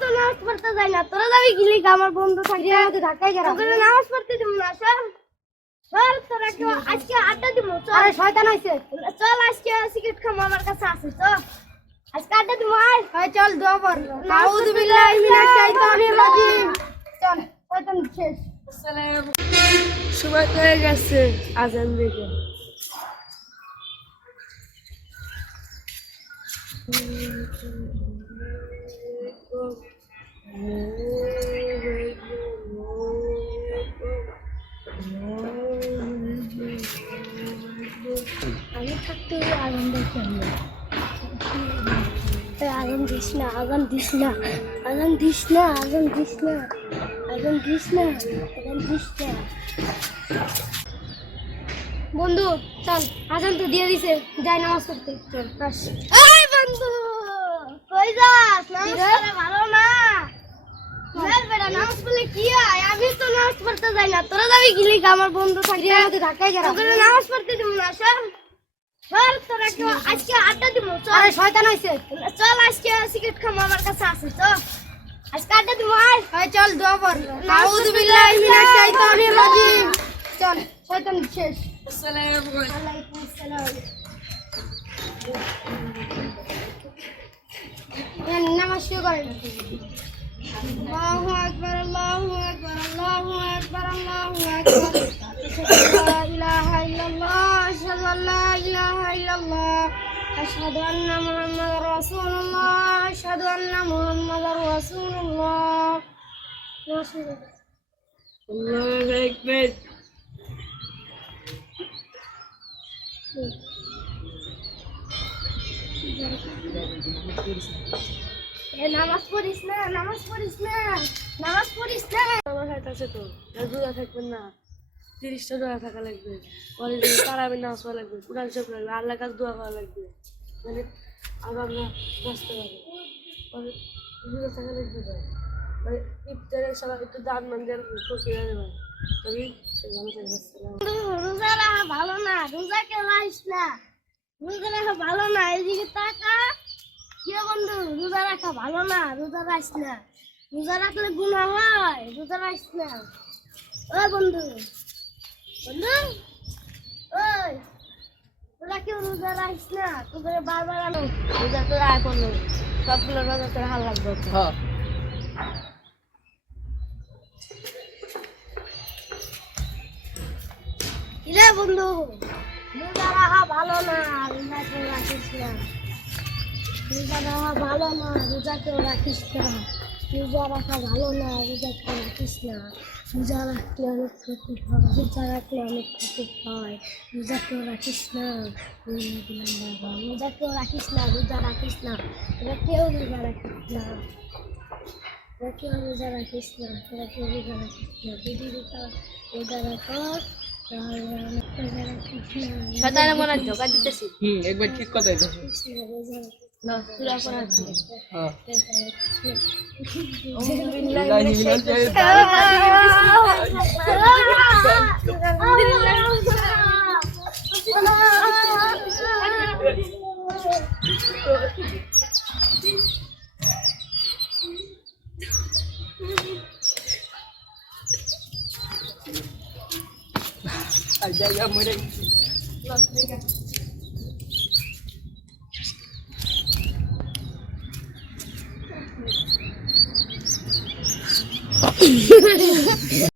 তো নামাজ পড়তে যাই না, তোরা যাবি গিলি আমার বন্ধু থাকে আমাদের ঢাকায় গেলাম, তোরা নামাজ পড়তে দিব না। চল তোরা কি আজকে আড্ডা দিব? চল। আরে শয়তান হইছে, চল আজকে সিগারেট খাবো, আমার কাছে আছে। চল আজকে আড্ডা দিব। আয় চল দোয়া পড়। আউযু বিল্লাহি মিনাশ শাইতানির রাজিম। চল শয়তান শেষ। আসসালামু সময় হয়ে গেছে আজান দিতে। আমি থাকতে আগুন দেখি, আগুন দিস না, আগুন দিস না, আগুন দিস না, আগুন দিস না, আগুন দিস না, আগুন দিস না। বন্ধু চল, আজান তো দিয়ে দিছে, যাই নামাজ পড়তে। চল বাস। এই বন্ধু কই যাস? নামাজ পড়া ভালো না? চল বেটা, নামাজ পড়লে কি হয়? আমি তো নামাজ পড়তে যাই না, তোরা যাবি গিলি আমার বন্ধু থাকে আমাদের ঢাকায় গেলাম, তোরা নামাজ পড়তে দিব না। চল তোরা কি আজকে আড্ডা দিব? চল। আরে শয়তান হইছে, চল আজকে সিগারেট খাবো, আমার কাছে আছে। চল আজকে আড্ডা দিব। আয় চল দোয়া পড়। আউযু বিল্লাহি মিনাশ শাইতানির রাজিম। চল শয়তান শেষ। আসসালামু আলাইকুম। আসসালাম। নামাজ শুরু করেন। আল্লাহু আকবার, আল্লাহু আকবার, আল্লাহু আকবার, আল্লাহু আকবার। লা ইলাহা ইল্লাল্লাহ, আশহাদু আল্লা ইলাহা ইল্লাল্লাহ, আশহাদু আন্না মুহাম্মাদার রাসূলুল্লাহ, আশহাদু আন্না মুহাম্মাদার রাসূলুল্লাহ। আল্লাহু আকবার। নামাজ পড়িস না, নামাজ পড়িস না, নামাজ পড়িস না। আমার হাত আছে তো, রোজা থাকবেন না, 30টা রোজা থাকা লাগবে, পরে তারাবি নামাজ পড়া লাগবে, কুরআন শরীফ লাগবে, আল্লাহর কাছে দোয়া করা লাগবে, মানে আবার আমরা বাঁচতে পারবো। পরে রোজা থাকা লাগবে, মানে ইফতারের সময় একটু দান মান দেওয়ার ফকির দেবে। রোজা রাখা ভালো না, রোজা কেউ রাখিস না, রোজা রাখা ভালো না। এইদিকে টাকা কি বন্ধু, রোজা রাখা ভালো না, রোজা রাখিস না, রোজা রাখলে গুনাহ হয়, রোজা রাখিস না। ওই বন্ধু, বন্ধু ওই তোরা কেউ রোজা রাখিস না, তোদের বারবার আনো রোজা তোরা আয় করলো, সবগুলো রোজা তোর হাল লাগবে। ইলে বন্ধু, রোজা রাখা ভালো না, রোজা কেউ রাখিস না, রোজা রাখা ভালো না, রোজা কেউ রাখিস না, রোজা রাখা ভালো না, রোজা কেউ রাখিস না, রোজা রাখলে অনেক ক্ষতি হয়, রোজা রাখলে অনেক ক্ষতি হয়, রোজা কেউ রাখিস না, রোজা কেউ রাখিস না, রোজা রাখিস না, তোরা কেউ রোজা রাখিস না, তোরা কেউ রোজা রাখিস না, তোরা কেউ রোজা রাখিস না, যদি রোজা রাখো শয়তানের মনে ধোঁকা দিতেছি। একবার ঠিক কথাই তো। না সূরা পড়া আছে। হ্যাঁ। Ya muere.